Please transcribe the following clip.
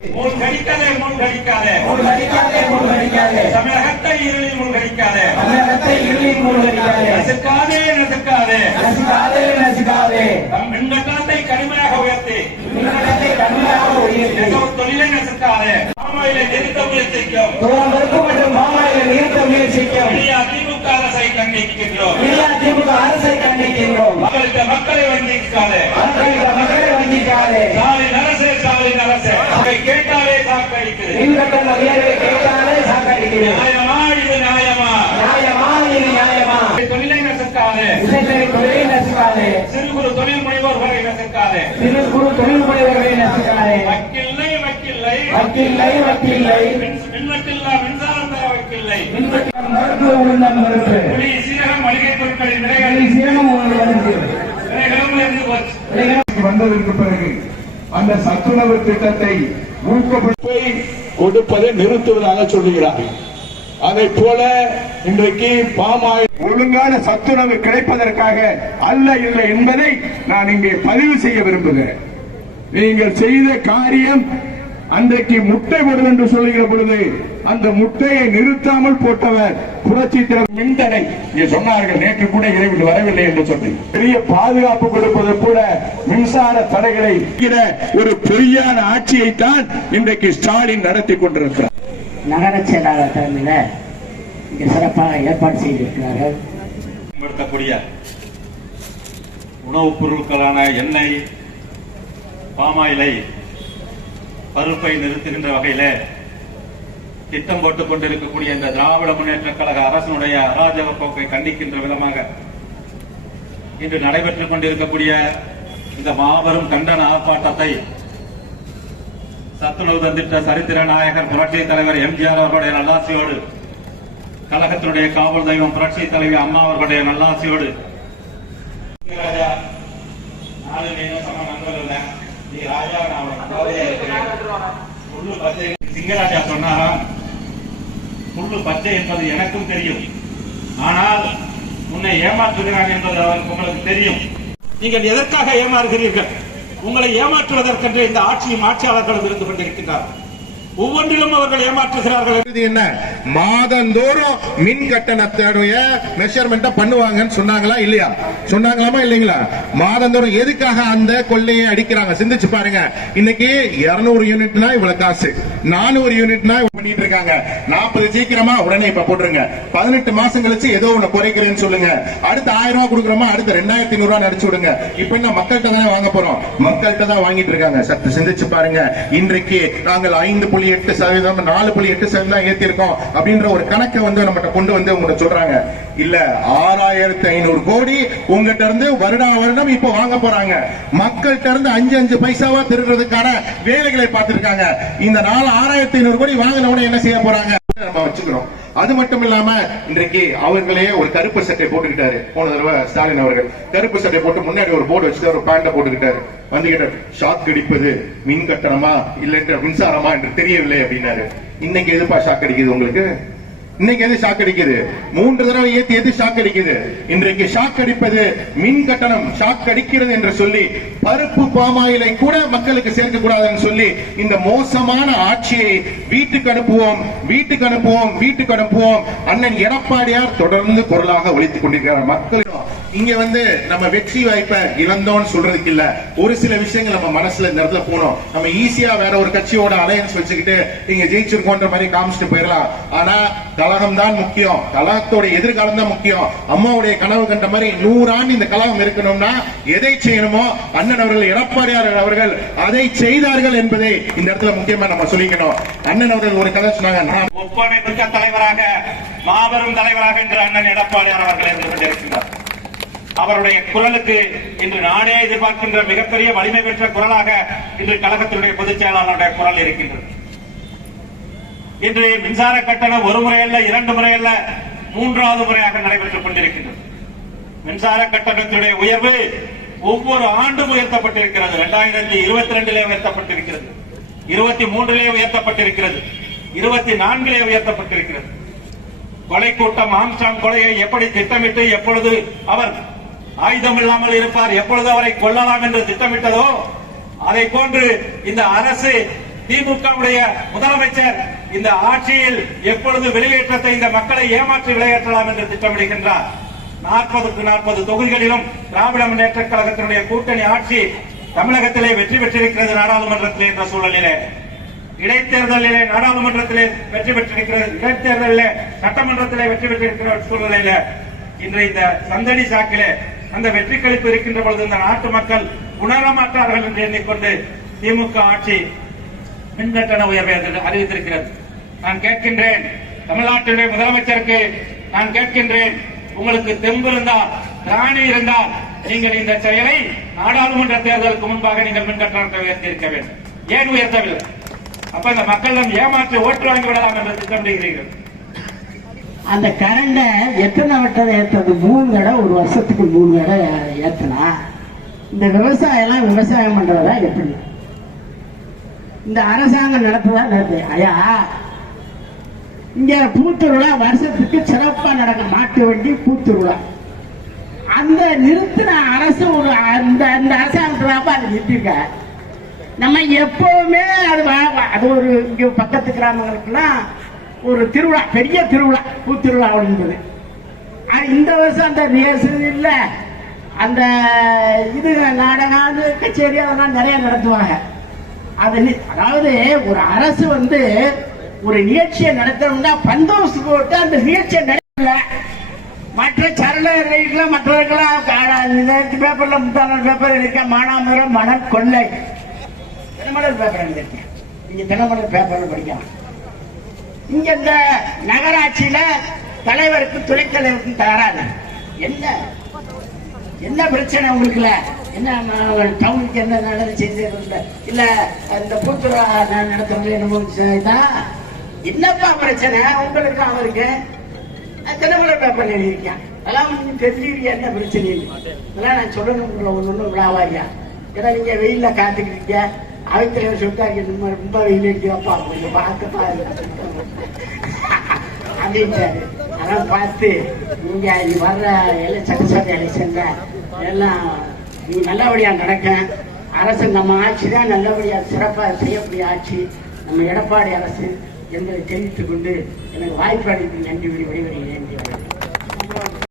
மூழ்கடிக்காதே தமிழகத்தை இருளில் மூழ்கடிக்காதே நசுக்காதே மின்கட்டணத்தை கடுமையாக உயர்த்தி தொழிலை நசுக்காதே மாமாவிலை நிறுத்த முயற்சிக்கும் திமுக அரசை கண்டிக்கின்றோம் மக்களை வஞ்சிக்காதே ஸ்டாலின் அரசு கேட்டாலே சாக்கடிக்குது. நியாயமா இது நியாயமா? தொழிலை நசுக்காதே, சிறு குறு தொழில் முனைவோர்களை நசுக்காதே. வக்கில்லை மின்வெட்டில்லா மின்சாரம் தர வக்கில்லை. சீரகம் மளிகை பொருட்களின் விலைகளும் வந்ததற்கு பிறகு அந்த சத்துணவு திட்டத்தை ஊக்கப்படுத்தி கொடுப்பதை நிறுத்துவதாக சொல்லுகிறார். அதை போல இன்றைக்கு பாமாயில் ஒழுங்கான சத்துணவு கிடைப்பதற்காக அல்ல இல்லை என்பதை நான் இங்கே பதிவு செய்ய விரும்புகிறேன். நீங்கள் செய்த காரியம் அன்றைக்கு முட்டை போடும் என்று சொல்லுகிற பொழுது அந்த முட்டையை நிறுத்தாமல் போட்டவர் புரட்சி தலைவர் மின்தடை சொன்னார்கள். நேற்று கூட இரவில் வரவில்லை என்று சொல்லி பெரிய பாதுகாப்பு கொடுப்பது கூட மின்சார தடைகளை ஒரு பொய்யான ஆட்சியை தான் இன்றைக்கு ஸ்டாலின் நடத்தி கொண்டிருக்கிறார். நகர செயலாளர் தலைமையில இங்க சிறப்பாக ஏற்பாடு செய்திருக்கிறார்கள். பயன்படுத்தக்கூடிய உணவுப் பொருட்களான எண்ணெய், பாமாயிலை, பருப்பை நிறுத்துகின்ற வகையில திட்டம் போட்டுக் கொண்டிருக்கக்கூடிய இந்த திராவிட முன்னேற்ற கழக அரசனுடைய அராஜக போக்கை கண்டிக்கின்ற விதமாக இன்று நடைபெற்றுக் கொண்டிருக்கக்கூடிய இந்த மாபெரும் கண்டன ஆர்ப்பாட்டத்தை சத்துணவு தந்திட்ட சரித்திர நாயகர் புரட்சி தலைவர் எம்ஜிஆர் அவர்களுடைய நல்லாசியோடு, கழகத்தினுடைய காவல் தெய்வம் புரட்சி தலைவி அம்மா அவர்களுடைய நல்லாசியோடு சிங்கராஜா சொன்னாராம், புல்லு பச்சை என்பது எனக்கும் தெரியும், ஆனால் உன்னை ஏமாற்றுகிறான் என்பது அவருக்கு உங்களுக்கு தெரியும். நீங்கள் எதற்காக ஏமாறுகிறீர்கள்? உங்களை ஏமாற்றுவதற்கென்று இந்த ஆட்சியும் ஆட்சியாளர்களும் இருந்து கொண்டிருக்கின்றார்கள். ஒவ்வொன்றிலும் அவர்கள் ஏமாற்றுகிறார்கள். என்ன மாதந்தோறும் மின் கட்டணத்துடைய மெஷர்மெண்ட் பண்ணுவாங்கன்னு சொன்னாங்களா இல்லையா? சொன்னாங்களாமா இல்லைங்களா? மாதந்தோறும் எதுக்காக அந்த கொள்ளையை அடிக்கிறாங்க சிந்திச்சு பாருங்க. இன்னைக்கு 200 யூனிட்னா இவ்வளவு காசு, 400 யூனிட்னா பண்ணிட்டு இருக்காங்க. 40 சீக்கிரமா உடனே இப்ப போட்டுருங்க. 18 மாசம் கழிச்சு ஏதோ ஒண்ணு குறைக்கிறேன்னு சொல்லுங்க. அடுத்து 1000 ரூபாய் கொடுக்குறோமா, அடுத்து 2500 ரூபாய் அடிச்சு விடுங்க. இப்ப என்ன மக்கள்கிட்ட தானே வாங்க போறோம், மக்கள்கிட்ட தான் வாங்கிட்டு இருக்காங்க. சத்து சிந்திச்சு பாருங்க. இன்றைக்கு நாங்கள் 5.8%, 4.8% ஏத்தி இருக்கோம் அப்படின்ற ஒரு கணக்கை நம்ம கொண்டு வந்து உங்கள்கிட்ட சொல்றாங்க. இல்ல 6500 கோடி உங்ககிட்ட இருந்து வருடம் இப்ப வாங்க போறாங்க. மக்கள்கிட்ட இருந்து 5 பைசாவா திருடுறதுக்கான வேலைகளை பார்த்திருக்காங்க. இந்த 6500 கோடி வாங்கினவன என்ன செய்ய போறாங்க நம்ம வச்சுக்கிறோம். அது மட்டும் இல்லாம இன்றைக்கு அவர்களே ஒரு கருப்பு சட்டை போட்டுக்கிட்டாரு. போன தடவை ஸ்டாலின் அவர்கள் கருப்பு சட்டை போட்டு முன்னாடி ஒரு போர்டு வச்சுட்டு ஒரு பேண்ட போட்டுக்கிட்டாரு. வந்துகிட்டார், ஷாக் அடிப்பது மின் கட்டணமா இல்ல மின்சாரமா என்று தெரியவில்லை அப்படின்னாரு. இன்னைக்கு எதுப்பா ஷாக் அடிக்குது உங்களுக்கு? இன்னைக்கு எது ஷாக் அடிக்குது? 3 தடவை ஏத்தி ஷாக் அடிக்குது. இன்றைக்கு ஷாக் அடிப்பது மின் கட்டணம் ஷாக் அடிக்கிறது என்று சொல்லி பருப்பு பாமாயிலை கூட மக்களுக்கு சேர்க்க கூடாதுன்னு சொல்லி இந்த மோசமான ஆட்சியை வீட்டுக்கு அனுப்புவோம் அண்ணன் எடப்பாடியார் தொடர்ந்து குரலாக ஒலித்துக் கொண்டிருக்கிறார். மக்கள் இங்க நம்ம வெற்றி வாய்ப்பை இழந்தோம்னு சொல்றதுக்கு இல்ல, ஒரு சில விஷயங்கள் நம்ம மனசுல இந்த இடத்துல போனோம். நம்ம ஈஸியா வேற ஒரு கட்சியோட அலையன்ஸ் வச்சுக்கிட்டு நீங்க ஜெயிச்சிருக்கோன்ற மாதிரி காமிச்சிட்டு போயிடலாம். ஆனா கழகம் தான் முக்கியம், கழகத்தோட எதிர்காலம் தான் முக்கியம். அம்மாவுடைய கனவு கண்ட மாதிரி 100 ஆண்டு இந்த கழகம் இருக்கணும்னா எதை செய்யணுமோ அண்ணன் அவர்கள் எடப்பாடியார் அவர்கள் அதை செய்தார்கள் என்பதை இந்த இடத்துல முக்கியமா நம்ம சொல்லிக்கணும். அண்ணன் அவர்கள் ஒரு கதை சொன்னாங்க, நான் ஒப்பனை மிக்க தலைவராக, மாபெரும் தலைவராக என்று அண்ணன் எடப்பாடியார் அவர்கள் இருந்து கொண்டிருக்கிறார். அவருடைய குரலுக்கு இன்று நானே எதிர்பார்க்கின்ற மிகப்பெரிய வலிமை பெற்ற குரலாக இன்று கழகத்தினுடைய பொதுச் செயலாளருடைய குரல் இருக்கின்றது. இன்று மின்சார கட்டணம் ஒரு முறை அல்ல, 2 முறை அல்ல, 3வது முறையாக நடைபெற்றுக் கொண்டிருக்கின்றது. மின்சார கட்டணத்தினுடைய உயர்வு ஒவ்வொரு ஆண்டும் உயர்த்தப்பட்டிருக்கிறது. 2022 உயர்த்தப்பட்டிருக்கிறது, 23 உயர்த்தப்பட்டிருக்கிறது, 24 உயர்த்தப்பட்டிருக்கிறது. கொலை கூட்டம் ஆம்ஸ்டாங் கொலையை எப்படி திட்டமிட்டு எப்பொழுது அவர் ஆயுதம் இல்லாமல் இருப்பார், எப்பொழுது அவரை கொல்லலாம் என்று திட்டமிட்டதோ அதை போன்று இந்த அரசு திமுகவுடைய முதலமைச்சர் இந்த ஆட்சியில் எப்பொழுது வெளியேற்றத்தை இந்த மக்களை ஏமாற்றி விளையாற்றலாம் என்று திட்டமிடுகின்றார். 40க்கு 40 தொகுதிகளிலும் திராவிட முன்னேற்ற கழகத்தினுடைய கூட்டணி ஆட்சி தமிழகத்திலே வெற்றி பெற்றிருக்கிறது. நாடாளுமன்றத்திலே என்ற சூழலிலே இடைத்தேர்தலிலே நாடாளுமன்றத்திலே வெற்றி பெற்றிருக்கிறது, இடைத்தேர்தலிலே சட்டமன்றத்திலே வெற்றி பெற்றிருக்கிற சூழ்நிலையில இன்று இந்த சந்தடி சாக்கிலே அந்த வெற்றி கழிப்பு இருக்கின்ற பொழுது இந்த நாட்டு மக்கள் உணர மாட்டார்கள் என்று எண்ணிக்கொண்டு திமுக ஆட்சி மின்கட்டண உயர்வை அறிவித்திருக்கிறது. நான் கேட்கின்றேன், தமிழ்நாட்டினுடைய முதலமைச்சருக்கு நான் கேட்கின்றேன், உங்களுக்கு தெம்பு இருந்தால், திராணி இருந்தால் நீங்கள் இந்த செயலை நாடாளுமன்ற தேர்தலுக்கு முன்பாக நீங்கள் மின்கட்டணத்தை உயர்த்தியிருக்க வேண்டும். ஏன் உயர்த்தவில்லை? அப்ப இந்த மக்களிடம் ஏமாற்றி ஓட்டு வாங்கி விடலாம் என்று திட்டமிடுகிறீர்கள். அந்த கரண்ட எத்தனை வட்டம் ஏற்றது? 3 தடவை, ஒரு வருஷத்துக்கு 3 தடவை ஏத்தனா இந்த விவசாயம் விவசாயம் பண்றதா எப்படி? இந்த அரசாங்கம் நடத்துதா நடத்து? ஐயா, இங்க பூத்துருளா வருஷத்துக்கு சிறப்பா நடக்கும். மாட்டு வண்டி பூத்துருளா அந்த நிறுத்தின அரசு ஒரு அந்த அரசாங்கத்துல அதை நிறுத்திருக்க. நம்ம எப்பவுமே அது ஒரு இங்க பக்கத்து கிராமங்களுக்குலாம் ஒரு திருவிழா, பெரிய திருவிழா, பூத்திருவிழா என்பது. இந்த வருஷம் அந்த ரிஹர்சல் இல்ல, அந்த இது நாடகம் கச்சேரி அதெல்லாம் நிறைய நடத்துவாங்க. அதாவது ஒரு அரசு ஒரு நிகழ்ச்சியை நடத்தணும்னா பந்தோபஸ்து போட்டு அந்த நிகழ்ச்சியை நடத்தல. மற்ற சரள ரயில்ல மற்றவர்களாம் பேப்பர்ல முத்தான பேப்பர் இருக்க மானாமரம் மணல் கொள்ளை தினமலர் பேப்பர் எழுதிருக்கேன். நீங்க தினமலர் பேப்பர்ல படிக்கலாம். இங்க இந்த நகராட்சியில தலைவருக்கு துணை தலைவருக்கும் தகராறு. என்ன பிரச்சனை உங்களுக்குல? என்ன டவுனுக்கு என்ன நல்லது செய்து இல்ல இந்த பூத்துறா நடத்துறது என்னமோ இதான் என்னப்பா பிரச்சனை உங்களுக்கு? அவருக்கு தினமலர் பேப்பர் எழுதியிருக்கேன். அதெல்லாம் நீங்க தெரிஞ்சுக்கிறீங்க என்ன பிரச்சனை? இதெல்லாம் நான் சொல்லணும் ஒண்ணு விழாவாரியா. ஏன்னா நீங்க வெயில்ல காத்துக்கிறீங்க, அவைத்தலைவர் சொல்லிட்டாங்க ரொம்ப வெயில் அடிக்கிறப்பா கொஞ்சம் பார்க்கப்பா அப்படின்ட்டாரு. அதெல்லாம் பார்த்து நீங்க வர்ற சட்டசபை எலெக்ஷன்ல எல்லாம் நீங்க நல்லபடியா நடக்க. அரசு நம்ம ஆட்சி தான் நல்லபடியா சிறப்பா செய்யக்கூடிய ஆட்சி நம்ம எடப்பாடி அரசு என்பதை தெரிவித்துக் கொண்டு எனக்கு வாய்ப்பு அளித்து நன்றி விடைபெறுகிறேன்.